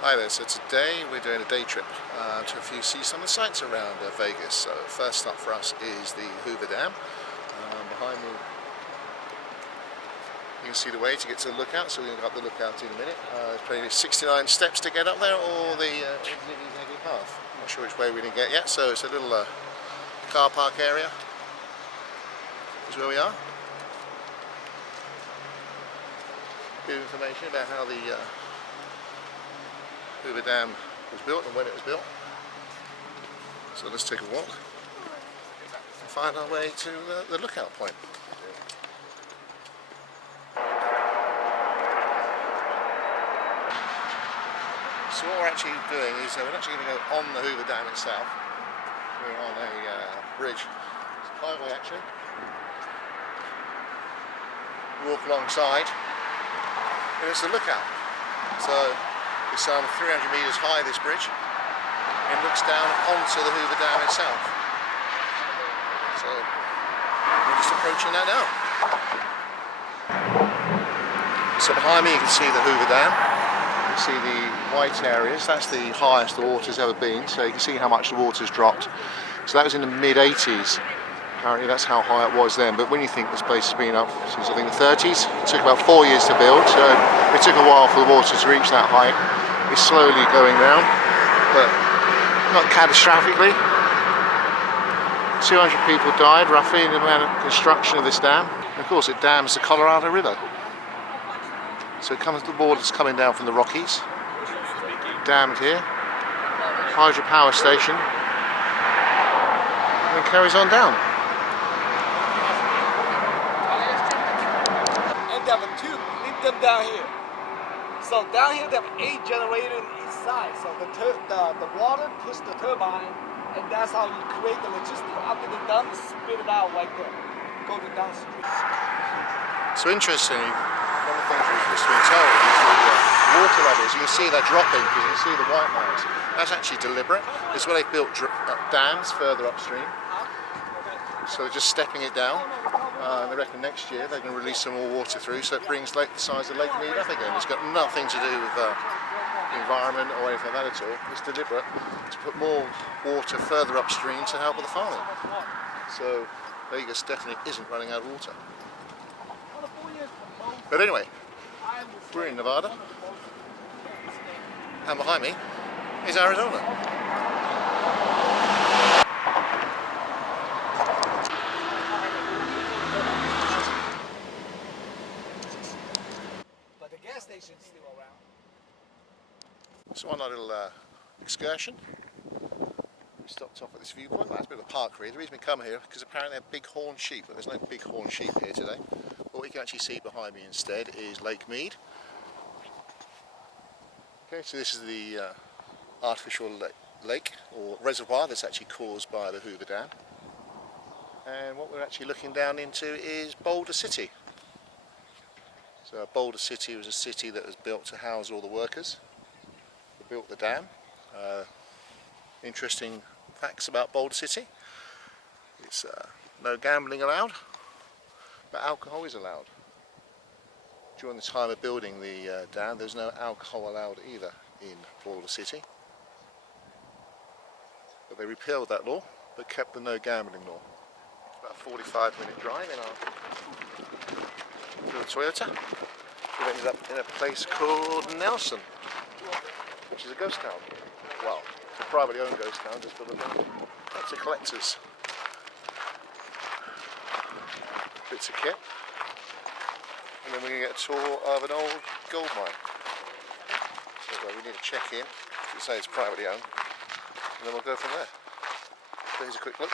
Hi there, so today we're doing a day trip to see some of the sights around Vegas. So first up for us is the Hoover Dam. Behind me you can see the way to get to the lookout, so we're going to go up the lookout in a minute. There's probably 69 steps to get up there, or the ziggy path. I'm not sure which way we're going to get yet, so it's a little car park area. This is where we are. A bit of information about how the Hoover Dam was built and when it was built. So let's take a walk and find our way to the lookout point. So what we're actually doing is we're actually going to go on the Hoover Dam itself. We're on a bridge. It's a highway actually. Walk alongside and it's a lookout. So it's 300 metres high, this bridge, and looks down onto the Hoover Dam itself. So we're just approaching that now. So behind me you can see the Hoover Dam. You can see the white areas. That's the highest the water's ever been, so you can see how much the water's dropped. So that was in the mid-80s. Apparently that's how high it was then, but when you think this place has been up since I think the 30s, it took about 4 years to build, so it took a while for the water to reach that height. It's slowly going down, but not catastrophically. 200 people died roughly in the amount of construction of this dam. And of course it dams the Colorado River. So it comes, the water's coming down from the Rockies, dammed here, hydropower station, and then carries on down. And they have a tube lead them down here. So down here they have 8 generators on each side. So the water pushes the turbine, and that's how you create the electricity. After they're done, you spit it out like that. Go to downstream. So interestingly, one of the things we've just been told is the water levels. You can see they're dropping because you can see the white lines. That's actually deliberate. It's where they've built dams further upstream. So they're just stepping it down. They reckon next year they're going to release some more water through, so it brings the size of Lake Mead up again. It's got nothing to do with the environment or anything like that at all. It's deliberate to put more water further upstream to help with the farming. So Vegas definitely isn't running out of water. But anyway, we're in Nevada, and behind me is Arizona. But the gas station is still around. So on our little excursion, we stopped off at this viewpoint. That's a bit of a park really. The reason we come here because apparently they have bighorn sheep, but there's no bighorn sheep here today. What we can actually see behind me instead is Lake Mead. Okay, so this is the artificial lake or reservoir that's actually caused by the Hoover Dam. And what we're actually looking down into is Boulder City. So Boulder City was a city that was built to house all the workers who built the dam. Interesting facts about Boulder City. It's no gambling allowed, but alcohol is allowed. During the time of building the dam, there's no alcohol allowed either in Boulder City. But they repealed that law, but kept the no gambling law. It's about a 45-minute drive in our little Toyota. We ended up in a place called Nelson, which is a ghost town. Well, it's a privately owned ghost town, just full of lots of collectors. Bits of kit. And then we're going to get a tour of an old gold mine. So we need to check in, to say it's privately owned, and then we'll go from there. So here's a quick look.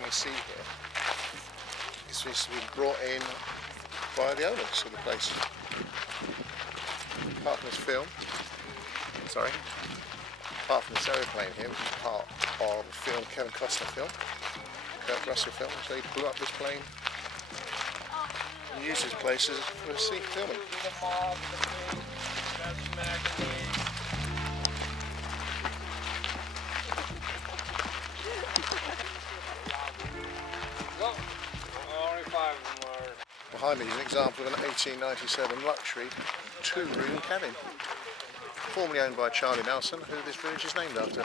everything you see here is just been brought in by the owners of the place. Apart from this film, apart from this aeroplane here, which is part of the film, Kevin Costner film, Kurt Russell film, which they blew up this plane and used this place for scene filming. Behind me is an example of an 1897 luxury two-room cabin, formerly owned by Charlie Nelson, who this village is named after.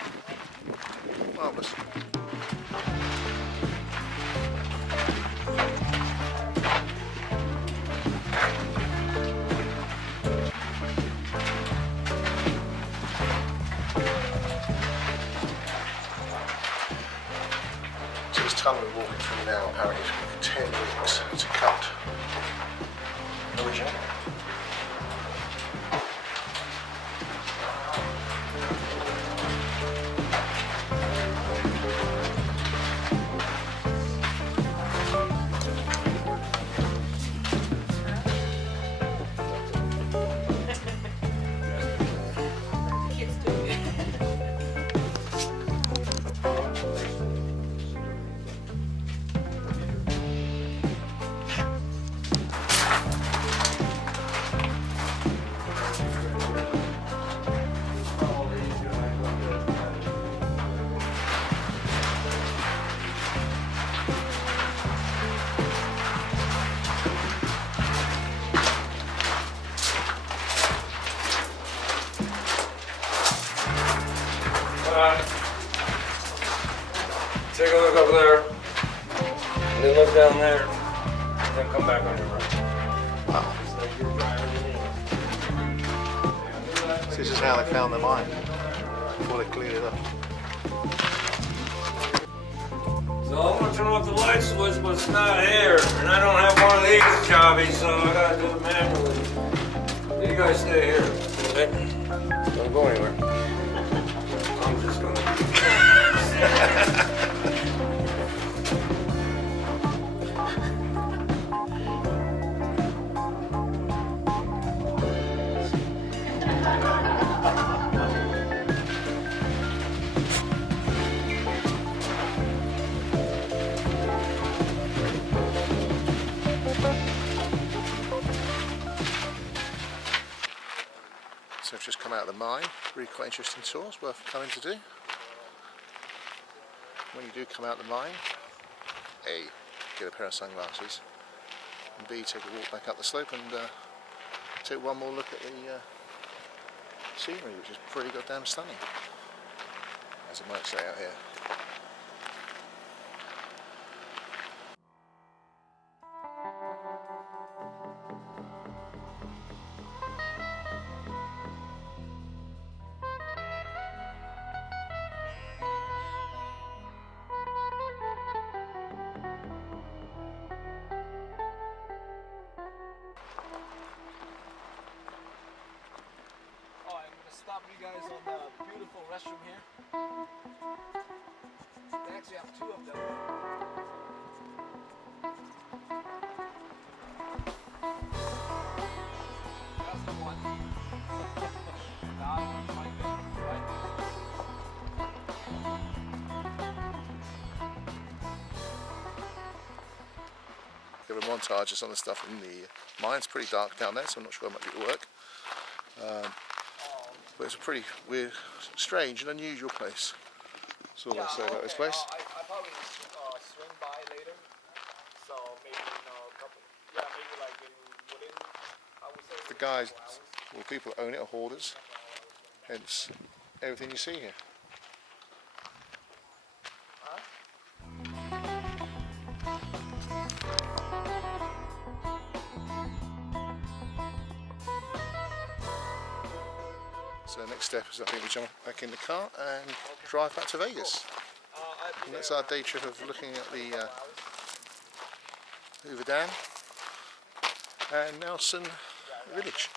Marvellous. So this tunnel we're walking through now apparently took 10 weeks to cut. Original. Take a look up there, and then look down there, and then come back on your right. Wow. So this is how they found the mine, before they cleared it up. So I'm gonna turn off the light switch, but it's not here, and I don't have one of these jobbies, so I gotta do it manually. You guys stay here, okay? Don't go anywhere. I'm just gonna... So I've just come out of the mine, really quite interesting tours, worth coming to do. When you do come out of the mine, A, get a pair of sunglasses, and B, take a walk back up the slope and take one more look at the scenery, which is pretty goddamn stunning, as I might say out here. Stop you guys on the beautiful restroom here. They actually have two of them. That's the one. That one's right there, right? Give a montage of some of the stuff in the mine's pretty dark down there, so I'm not sure how much it'll work. But it's a pretty weird, strange and unusual place. That's all I say about this place. I probably swing by later. So maybe in a couple, maybe like within, I would say. The guys, well, people that own it are hoarders, hence everything you see here. So the next step is I think we jump back in the car and drive back to Vegas. And that's our day trip of looking at the Hoover Dam and Nelson Village.